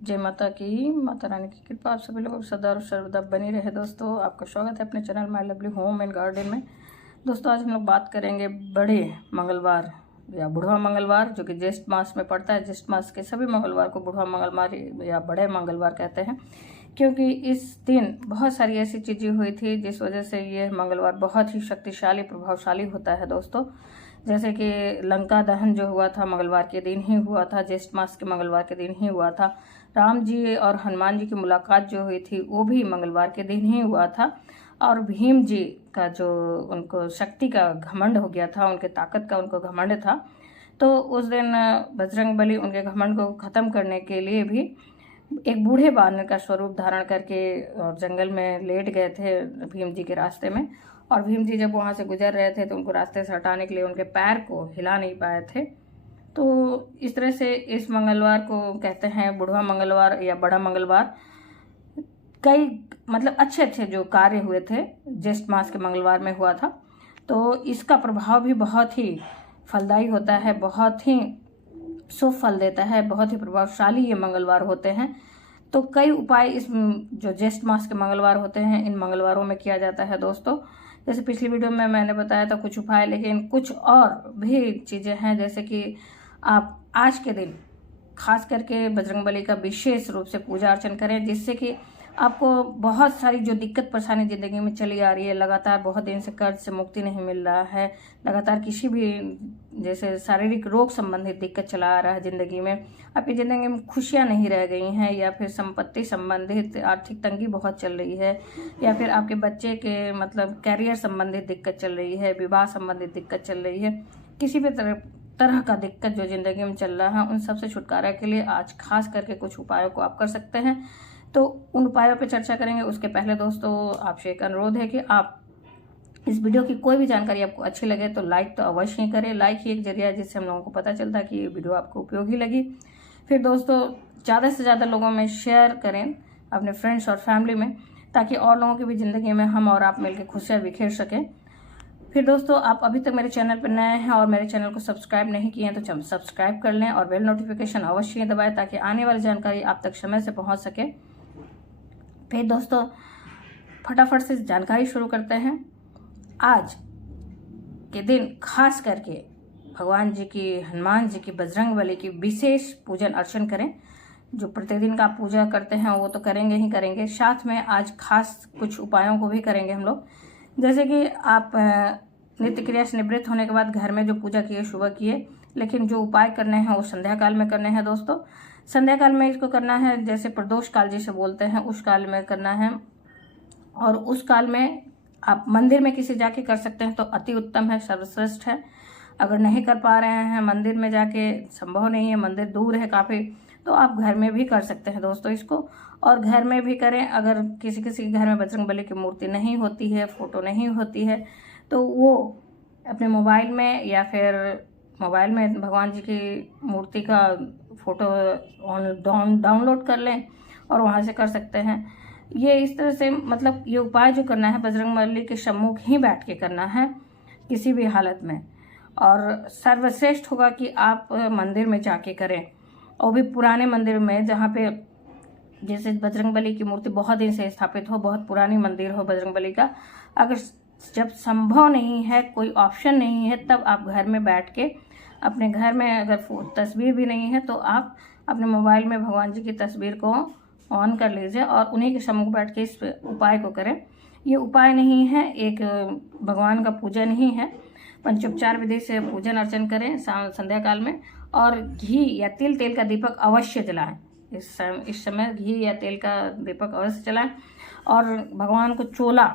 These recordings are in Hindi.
जय माता की, माता रानी की कृपा आप सभी लोगों को सदा और सर्वदा बनी रहे। दोस्तों, आपका स्वागत है अपने channel my lovely home and garden में। दोस्तों, आज हम लोग बात करेंगे बड़े मंगलवार या बुढ़वा मंगलवार, जो कि ज्येष्ठ मास में पड़ता है। ज्येष्ठ मास के सभी मंगलवार को बुढ़वा मंगलवार या बड़े मंगलवार कहते हैं, क्योंकि इस दिन बहुत सारी ऐसी चीज़ें हुई थी जिस वजह से ये मंगलवार बहुत ही शक्तिशाली प्रभावशाली होता है। दोस्तों, जैसे कि लंका दहन जो हुआ था मंगलवार के दिन ही हुआ था, ज्येष्ठ मास के मंगलवार के दिन ही हुआ था। राम जी और हनुमान जी की मुलाकात जो हुई थी वो भी मंगलवार के दिन ही हुआ था। और भीम जी का जो उनको शक्ति का घमंड हो गया था, उनके ताकत का उनको घमंड था, तो उस दिन बजरंगबली उनके घमंड को ख़त्म करने के लिए भी एक बूढ़े बानर का स्वरूप धारण करके और जंगल में लेट गए थे भीम जी के रास्ते में। और भीम जी जब वहाँ से गुजर रहे थे तो उनको रास्ते से हटाने के लिए उनके पैर को हिला नहीं पाए थे। तो इस तरह से इस मंगलवार को कहते हैं बुढ़वा मंगलवार या बड़ा मंगलवार। कई मतलब अच्छे अच्छे जो कार्य हुए थे ज्येष्ठ मास के मंगलवार में हुआ था, तो इसका प्रभाव भी बहुत ही फलदायी होता है, बहुत ही शुभ फल देता है, बहुत ही प्रभावशाली ये मंगलवार होते हैं। तो कई उपाय इस जो ज्येष्ठ मास के मंगलवार होते हैं इन मंगलवारों में किया जाता है। दोस्तों, जैसे पिछली वीडियो में मैंने बताया था कुछ उपाय, लेकिन कुछ और भी चीज़ें हैं, जैसे कि आप आज के दिन खास करके बजरंगबली का विशेष रूप से पूजा अर्चन करें, जिससे कि आपको बहुत सारी जो दिक्कत परेशानी ज़िंदगी में चली आ रही है, लगातार बहुत दिन से कर्ज से मुक्ति नहीं मिल रहा है, लगातार किसी भी जैसे शारीरिक रोग संबंधित दिक्कत चला आ रहा है ज़िंदगी में, आपकी ज़िंदगी में खुशियाँ नहीं रह गई हैं, या फिर संपत्ति संबंधित आर्थिक तंगी बहुत चल रही है, या फिर आपके बच्चे के मतलब कैरियर संबंधित दिक्कत चल रही है, विवाह संबंधित दिक्कत चल रही है, किसी भी तरह का दिक्कत जो ज़िंदगी में चल रहा है, उन सब से छुटकारा के लिए आज खास करके कुछ उपायों को आप कर सकते हैं। तो उन उपायों पर चर्चा करेंगे। उसके पहले दोस्तों, आपसे एक अनुरोध है कि आप इस वीडियो की कोई भी जानकारी आपको अच्छी लगे तो लाइक तो अवश्य ही करें। लाइक ही एक जरिया है जिससे हम लोगों को पता चलता है कि ये वीडियो आपको उपयोगी लगी। फिर दोस्तों, ज़्यादा से ज़्यादा लोगों में शेयर करें अपने फ्रेंड्स और फैमिली में, ताकि और लोगों की भी ज़िंदगी में हम और आप मिलकर खुशियाँ बिखेर सकें। फिर दोस्तों, आप अभी तक मेरे चैनल पर नए हैं और मेरे चैनल को सब्सक्राइब नहीं किए हैं तो सब्सक्राइब कर लें और बेल नोटिफिकेशन अवश्य ही दबाएं, ताकि आने वाली जानकारी आप तक समय से पहुंच सके। फिर दोस्तों, फटाफट से जानकारी शुरू करते हैं। आज के दिन खास करके भगवान जी की, हनुमान जी की, बजरंगबली की विशेष पूजन अर्चन करें। जो प्रतिदिन का पूजा करते हैं वो तो करेंगे ही करेंगे, साथ में आज खास कुछ उपायों को भी करेंगे हम लोग। जैसे कि आप नित्य क्रिया से निवृत्त होने के बाद घर में जो पूजा किए सुबह किए, लेकिन जो उपाय करने हैं वो संध्या काल में करने हैं। दोस्तों, संध्या काल में इसको करना है, जैसे प्रदोष काल जिसे बोलते हैं, उस काल में करना है। और उस काल में आप मंदिर में किसी जाके कर सकते हैं तो अति उत्तम है, सर्वश्रेष्ठ है। अगर नहीं कर पा रहे हैं, मंदिर में जाके संभव नहीं है, मंदिर दूर है काफ़ी, तो आप घर में भी कर सकते हैं दोस्तों इसको। और घर में भी करें, अगर किसी किसी के घर में बजरंगबली की मूर्ति नहीं होती है, फोटो नहीं होती है, तो वो अपने मोबाइल में या फिर मोबाइल में भगवान जी की मूर्ति का फोटो डाउनलोड कर लें और वहाँ से कर सकते हैं। ये इस तरह से मतलब ये उपाय जो करना है बजरंगबली के सम्मुख ही बैठ के करना है किसी भी हालत में। और सर्वश्रेष्ठ होगा कि आप मंदिर में जाके करें, और भी पुराने मंदिर में, जहाँ पे जैसे बजरंगबली की मूर्ति बहुत दिन से स्थापित हो, बहुत पुरानी मंदिर हो बजरंगबली का। अगर जब संभव नहीं है, कोई ऑप्शन नहीं है, तब आप घर में बैठ के अपने घर में, अगर तस्वीर भी नहीं है तो आप अपने मोबाइल में भगवान जी की तस्वीर को ऑन कर लीजिए और उन्हीं के सम्मुख बैठ के इस उपाय को करें। ये उपाय नहीं है, एक भगवान का पूजन ही है। पंचोपचार विधि से पूजन अर्चन करें संध्या काल में, और घी या तेल का दीपक अवश्य जलाएं। इस समय घी या तेल का दीपक अवश्य जलाएं। और भगवान को चोला,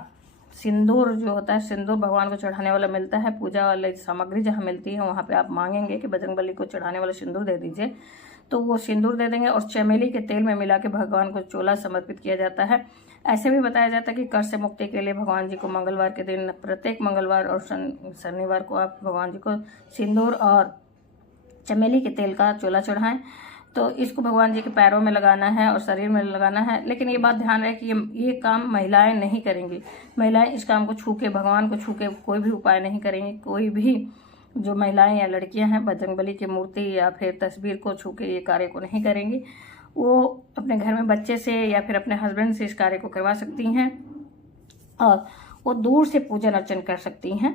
सिंदूर जो होता है, सिंदूर भगवान को चढ़ाने वाला मिलता है, पूजा वाली सामग्री जहाँ मिलती है वहाँ पे आप मांगेंगे कि बजरंगबली को चढ़ाने वाला सिंदूर दे दीजिए, तो वो सिंदूर दे देंगे। और चमेली के तेल में मिला के भगवान को चोला समर्पित किया जाता है। ऐसे भी बताया जाता है कि कर्ज से मुक्ति के लिए भगवान जी को मंगलवार के दिन, प्रत्येक मंगलवार और शनिवार को आप भगवान जी को सिंदूर और चमेली के तेल का चोला चढ़ाएं। तो इसको भगवान जी के पैरों में लगाना है और शरीर में लगाना है। लेकिन ये बात ध्यान रहे कि ये काम महिलाएं नहीं करेंगी। महिलाएं इस काम को छू के, भगवान को छू के कोई भी उपाय नहीं करेंगी। कोई भी जो महिलाएं या लड़कियां हैं बजरंगबली की मूर्ति या फिर तस्वीर को छू के ये कार्य को नहीं करेंगी। वो अपने घर में बच्चे से या फिर अपने हस्बैंड से इस कार्य को करवा सकती हैं और वो दूर से पूजन अर्चन कर सकती हैं।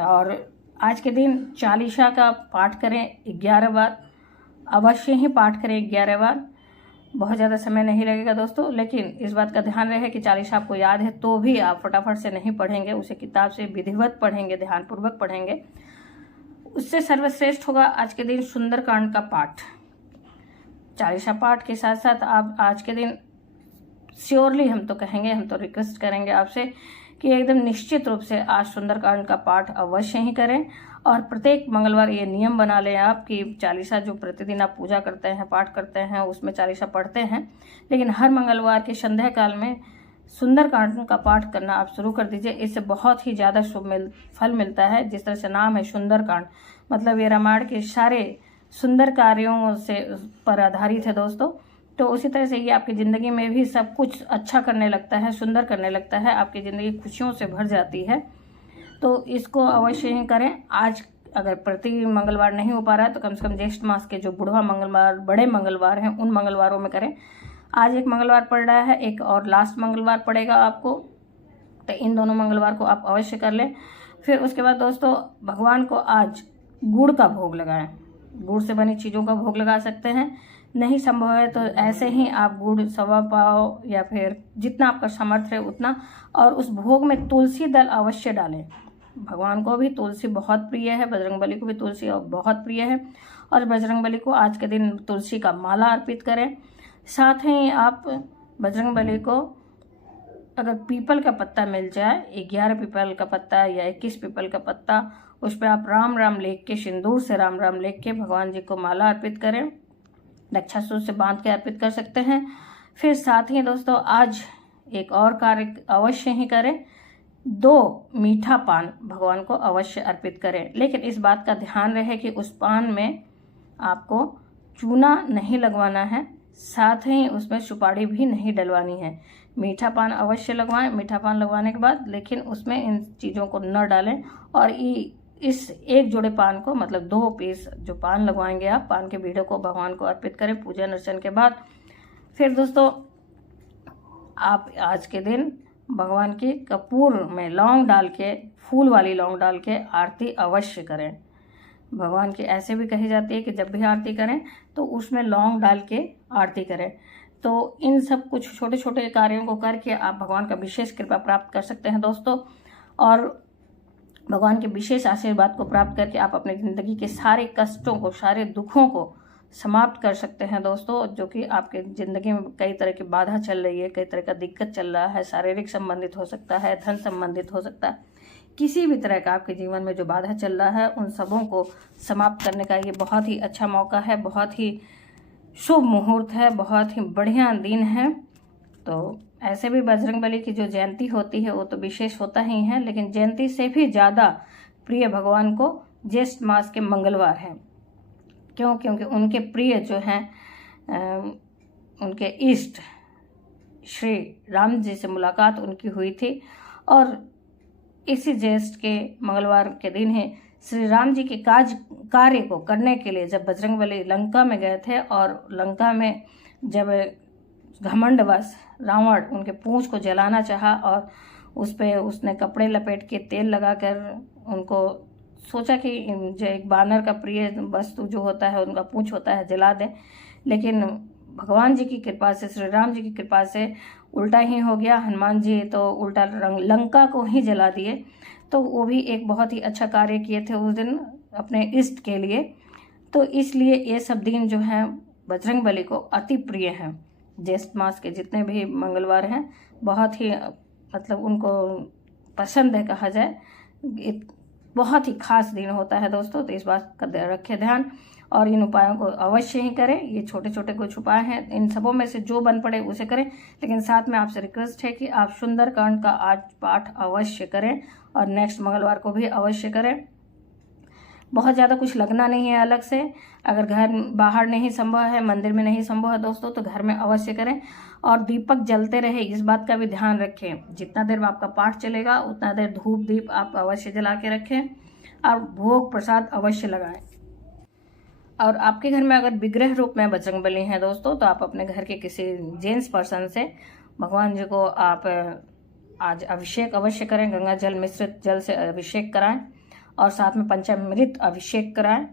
और आज के दिन चालीसा का पाठ करें 11 बार, अवश्य ही पाठ करें 11 बार। बहुत ज़्यादा समय नहीं लगेगा दोस्तों, लेकिन इस बात का ध्यान रहे कि चालीसा आपको याद है तो भी आप फटाफट से नहीं पढ़ेंगे, उसे किताब से विधिवत पढ़ेंगे, ध्यानपूर्वक पढ़ेंगे। उससे सर्वश्रेष्ठ होगा आज के दिन सुंदरकांड का पाठ। चालीसा पाठ के साथ साथ आप आज के दिन श्योरली, हम तो रिक्वेस्ट करेंगे आपसे कि एकदम निश्चित रूप से आज सुंदरकांड का पाठ अवश्य ही करें। और प्रत्येक मंगलवार ये नियम बना लें आप कि चालीसा जो प्रतिदिन आप पूजा करते हैं, पाठ करते हैं, उसमें चालीसा पढ़ते हैं, लेकिन हर मंगलवार के संध्या काल में सुंदरकांड का पाठ करना आप शुरू कर दीजिए। इससे बहुत ही ज़्यादा शुभ फल मिलता है। जिस तरह से नाम है सुंदरकांड, मतलब ये रामायण के सारे सुंदर कार्यों से पर आधारित है दोस्तों। तो उसी तरह से ये आपकी ज़िंदगी में भी सब कुछ अच्छा करने लगता है, सुंदर करने लगता है, आपकी ज़िंदगी खुशियों से भर जाती है। तो इसको अवश्य ही करें। आज अगर प्रति मंगलवार नहीं हो पा रहा है तो कम से कम ज्येष्ठ मास के जो बुढ़वा मंगलवार, बड़े मंगलवार हैं, उन मंगलवारों में करें। आज एक मंगलवार पड़ रहा है, एक और लास्ट मंगलवार पड़ेगा आपको, तो इन दोनों मंगलवार को आप अवश्य कर लें। फिर उसके बाद दोस्तों भगवान को आज गुड़ का भोग लगाएं। गुड़ से बनी चीज़ों का भोग लगा सकते हैं, नहीं संभव है तो ऐसे ही आप गुड़, सवा पाव या फिर जितना आपका सामर्थ्य है उतना, और उस भोग में तुलसी दल अवश्य डालें। भगवान को भी तुलसी बहुत प्रिय है, बजरंगबली को भी तुलसी बहुत प्रिय है, और बजरंगबली को आज के दिन तुलसी का माला अर्पित करें। साथ ही आप बजरंगबली को अगर पीपल का पत्ता मिल जाए, 11 पीपल का पत्ता या 21 पीपल का पत्ता, उस पर आप राम राम लिख के, सिंदूर से राम राम लिख के भगवान जी को माला अर्पित करें। रक्षासूत्र से बांध के अर्पित कर सकते हैं। फिर साथ ही दोस्तों आज एक और कार्य अवश्य ही करें, 2 मीठा पान भगवान को अवश्य अर्पित करें। लेकिन इस बात का ध्यान रहे कि उस पान में आपको चूना नहीं लगवाना है, साथ ही उसमें सुपारी भी नहीं डलवानी है। मीठा पान अवश्य लगवाएं। मीठा पान लगवाने के बाद लेकिन उसमें इन चीज़ों को न डालें। और इस एक जोड़े पान को, मतलब 2 पीस जो पान लगवाएंगे आप, पान के बीड़े को भगवान को अर्पित करें पूजन अर्चन के बाद। फिर दोस्तों आप आज के दिन भगवान की कपूर में लौंग डाल के, फूल वाली लौंग डाल के आरती अवश्य करें। भगवान की ऐसे भी कही जाती है कि जब भी आरती करें तो उसमें लौंग डाल के आरती करें। तो इन सब कुछ छोटे छोटे कार्यों को करके आप भगवान का विशेष कृपा प्राप्त कर सकते हैं दोस्तों। और भगवान के विशेष आशीर्वाद को प्राप्त करके आप अपनी ज़िंदगी के सारे कष्टों को, सारे दुखों को समाप्त कर सकते हैं दोस्तों। जो कि आपके ज़िंदगी में कई तरह की बाधा चल रही है, कई तरह का दिक्कत चल रहा है, शारीरिक संबंधित हो सकता है, धन संबंधित हो सकता है, किसी भी तरह का आपके जीवन में जो बाधा चल रहा है उन सबों को समाप्त करने का ये बहुत ही अच्छा मौका है, बहुत ही शुभ मुहूर्त है, बहुत ही बढ़िया दिन है। तो ऐसे भी बजरंगबली की जो जयंती होती है वो तो विशेष होता ही है, लेकिन जयंती से भी ज़्यादा प्रिय भगवान को ज्येष्ठ मास के मंगलवार हैं। क्यों? क्योंकि उनके प्रिय जो हैं, उनके इष्ट श्री राम जी से मुलाकात उनकी हुई थी। और इसी ज्येष्ठ के मंगलवार के दिन ही श्री राम जी के कार्य को करने के लिए जब बजरंगबली लंका में गए थे, और लंका में जब घमंडवश रावण उनके पूंछ को जलाना चाहा और उस पर उसने कपड़े लपेट के तेल लगाकर उनको सोचा कि जो एक बानर का प्रिय वस्तु जो होता है, उनका पूंछ होता है, जला दें। लेकिन भगवान जी की कृपा से, श्री राम जी की कृपा से उल्टा ही हो गया। हनुमान जी तो उल्टा लंका को ही जला दिए। तो वो भी एक बहुत ही अच्छा कार्य किए थे उस दिन अपने इष्ट के लिए। तो इसलिए ये सब दिन जो हैं बजरंगबली को अति प्रिय हैं। ज्येष्ठ मास के जितने भी मंगलवार हैं बहुत ही मतलब उनको पसंद है कहा जाए, बहुत ही खास दिन होता है दोस्तों। तो इस बात का रखें ध्यान और इन उपायों को अवश्य ही करें। ये छोटे छोटे कुछ उपाय हैं, इन सबों में से जो बन पड़े उसे करें। लेकिन साथ में आपसे रिक्वेस्ट है कि आप सुंदरकांड का आज पाठ अवश्य करें और नेक्स्ट मंगलवार को भी अवश्य करें। बहुत ज़्यादा कुछ लगना नहीं है अलग से। अगर घर बाहर नहीं संभव है, मंदिर में नहीं संभव है दोस्तों, तो घर में अवश्य करें। और दीपक जलते रहे, इस बात का भी ध्यान रखें। जितना देर आपका पाठ चलेगा उतना देर धूप दीप आप अवश्य जला के रखें और भोग प्रसाद अवश्य लगाएं। और आपके घर में अगर विग्रह रूप में बजरंगबली हैं दोस्तों, तो आप अपने घर के किसी जेंट्स पर्सन से भगवान जी को आप आज अभिषेक अवश्य करें। गंगा जल मिश्रित जल से अभिषेक कराएं और साथ में पंचामृत अभिषेक कराएं।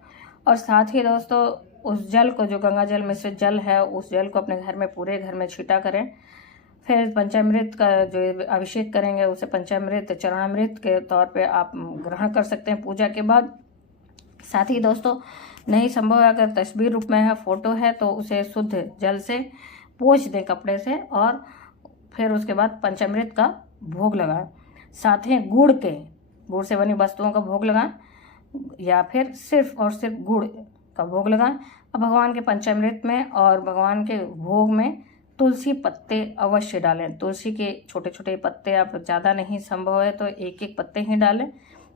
और साथ ही दोस्तों उस जल को, जो गंगा जल मिश्रित जल है, उस जल को अपने घर में, पूरे घर में छींटा करें। फिर पंचामृत का जो अभिषेक करेंगे उसे पंचामृत चरणामृत के तौर पे आप ग्रहण कर सकते हैं पूजा के बाद। साथ ही दोस्तों नहीं संभव है, अगर तस्वीर रूप में है, फोटो है, तो उसे शुद्ध जल से पोंछ दें कपड़े से और फिर उसके बाद पंचामृत का भोग लगाएं। साथ ही गुड़ से बनी वस्तुओं का भोग लगाएं या फिर सिर्फ और सिर्फ गुड़ का भोग लगाएं। अब भगवान के पंचामृत में और भगवान के भोग में तुलसी पत्ते अवश्य डालें। तुलसी के छोटे छोटे पत्ते, आप ज़्यादा नहीं संभव है तो एक एक पत्ते ही डालें,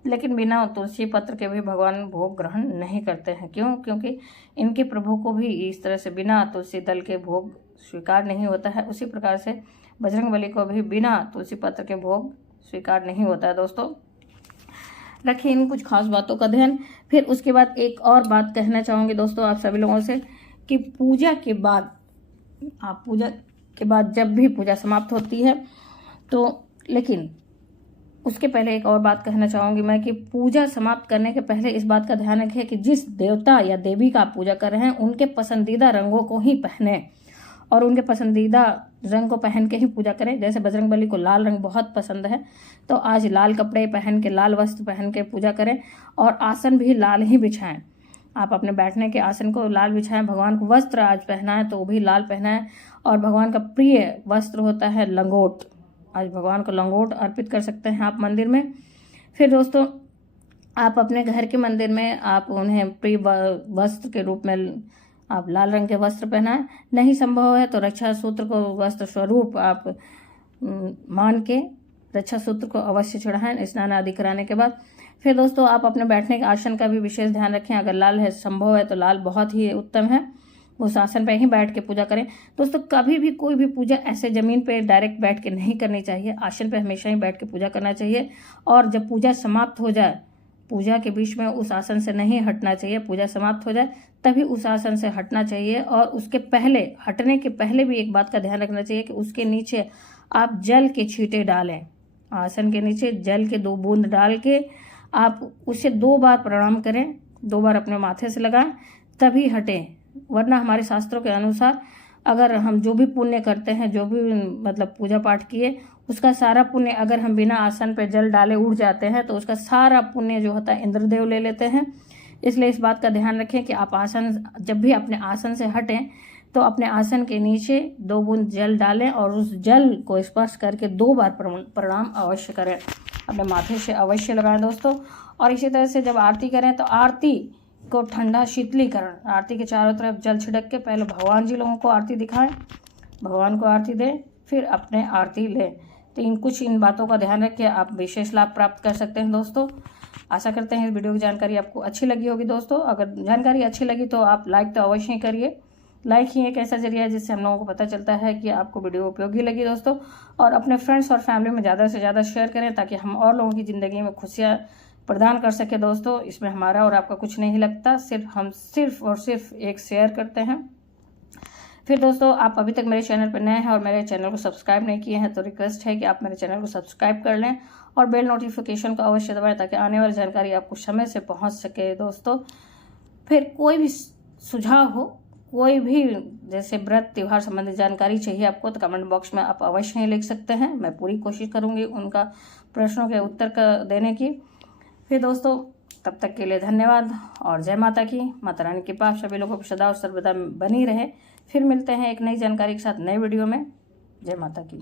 लेकिन बिना तुलसी पत्र के भी भगवान भोग ग्रहण नहीं करते हैं। क्यों? क्योंकि इनके प्रभु को भी इस तरह से बिना तुलसी दल के भोग स्वीकार नहीं होता है। उसी प्रकार से बजरंगबली को भी बिना तुलसी पत्र के भोग स्वीकार नहीं होता है। दोस्तों रखिए इन कुछ खास बातों का ध्यान। फिर उसके बाद एक और बात कहना चाहूँगी दोस्तों आप सभी लोगों से कि पूजा के बाद जब भी पूजा समाप्त होती है तो, लेकिन उसके पहले एक और बात कहना चाहूँगी मैं कि पूजा समाप्त करने के पहले इस बात का ध्यान रखें कि जिस देवता या देवी का आप पूजा कर रहे हैं उनके पसंदीदा रंगों को ही पहने और उनके पसंदीदा रंग को पहन के ही पूजा करें। जैसे बजरंगबली को लाल रंग बहुत पसंद है, तो आज लाल कपड़े पहन के, लाल वस्त्र पहन के पूजा करें और आसन भी लाल ही बिछाएं। आप अपने बैठने के आसन को लाल बिछाएं। भगवान को वस्त्र आज पहनाएं तो वो भी लाल पहनाएं। और भगवान का प्रिय वस्त्र होता है लंगोट, आज भगवान को लंगोट अर्पित कर सकते हैं आप मंदिर में। फिर दोस्तों आप अपने घर के मंदिर में आप उन्हें प्रिय वस्त्र के रूप में आप लाल रंग के वस्त्र पहनाएं। नहीं संभव है तो रक्षा सूत्र को वस्त्र स्वरूप आप मान के रक्षा सूत्र को अवश्य चढ़ाएं स्नान आदि कराने के बाद। फिर दोस्तों आप अपने बैठने के आसन का भी विशेष ध्यान रखें। अगर लाल है, संभव है तो लाल बहुत ही उत्तम है, उस आसन पर ही बैठ के पूजा करें। दोस्तों कभी भी कोई भी पूजा ऐसे ज़मीन पे डायरेक्ट बैठ के नहीं करनी चाहिए, आसन पे हमेशा ही बैठ के पूजा करना चाहिए। और जब पूजा समाप्त हो जाए, पूजा के बीच में उस आसन से नहीं हटना चाहिए। पूजा समाप्त हो जाए तभी उस आसन से हटना चाहिए। और उसके पहले, हटने के पहले भी एक बात का ध्यान रखना चाहिए कि उसके नीचे आप जल के छींटे डालें। आसन के नीचे जल के 2 बूंद डाल के आप उसे 2 बार प्रणाम करें, 2 बार अपने माथे से लगाएं, तभी हटें। वरना हमारे शास्त्रों के अनुसार अगर हम जो भी पुण्य करते हैं, जो भी मतलब पूजा पाठ किए, उसका सारा पुण्य अगर हम बिना आसन पे जल डाले उड़ जाते हैं तो उसका सारा पुण्य जो होता है इंद्रदेव ले लेते हैं। इसलिए इस बात का ध्यान रखें कि आप आसन, जब भी अपने आसन से हटें तो अपने आसन के नीचे 2 बूंद जल डालें और उस जल को स्पर्श करके 2 बार प्रणाम अवश्य करें, अपने माथे से अवश्य लगाएं दोस्तों। और इसी तरह से जब आरती करें तो आरती को ठंडा शीतलीकरण, आरती के चारों तरफ जल छिड़क के पहले भगवान जी लोगों को आरती दिखाएं, भगवान को आरती दें, फिर अपने आरती लें। तो इन बातों का ध्यान रख के आप विशेष लाभ प्राप्त कर सकते हैं दोस्तों। आशा करते हैं इस वीडियो की जानकारी आपको अच्छी लगी होगी दोस्तों। अगर जानकारी अच्छी लगी तो आप लाइक तो अवश्य ही करिए। लाइक ही एक ऐसा जरिया है जिससे हम लोगों को पता चलता है कि आपको वीडियो उपयोगी लगी दोस्तों। और अपने फ्रेंड्स और फैमिली में ज़्यादा से ज़्यादा शेयर करें ताकि हम और लोगों की ज़िंदगी में खुशियाँ प्रदान कर सके दोस्तों। इसमें हमारा और आपका कुछ नहीं लगता, हम सिर्फ और सिर्फ एक शेयर करते हैं। फिर दोस्तों आप अभी तक मेरे चैनल पर नए हैं और मेरे चैनल को सब्सक्राइब नहीं किए हैं तो रिक्वेस्ट है कि आप मेरे चैनल को सब्सक्राइब कर लें और बेल नोटिफिकेशन को अवश्य दबाएं ताकि आने वाली जानकारी आपको समय से पहुंच सके दोस्तों। फिर कोई भी सुझाव हो, कोई भी जैसे व्रत त्यौहार संबंधी जानकारी चाहिए आपको तो कमेंट बॉक्स में आप अवश्य ही लिख सकते हैं। मैं पूरी कोशिश करूँगी उनका प्रश्नों के उत्तर देने की। फिर दोस्तों तब तक के लिए धन्यवाद और जय माता की। माता रानी की कृपा सभी लोगों को सदा और सर्वदा बनी रहे। फिर मिलते हैं एक नई जानकारी के साथ नए वीडियो में। जय माता की।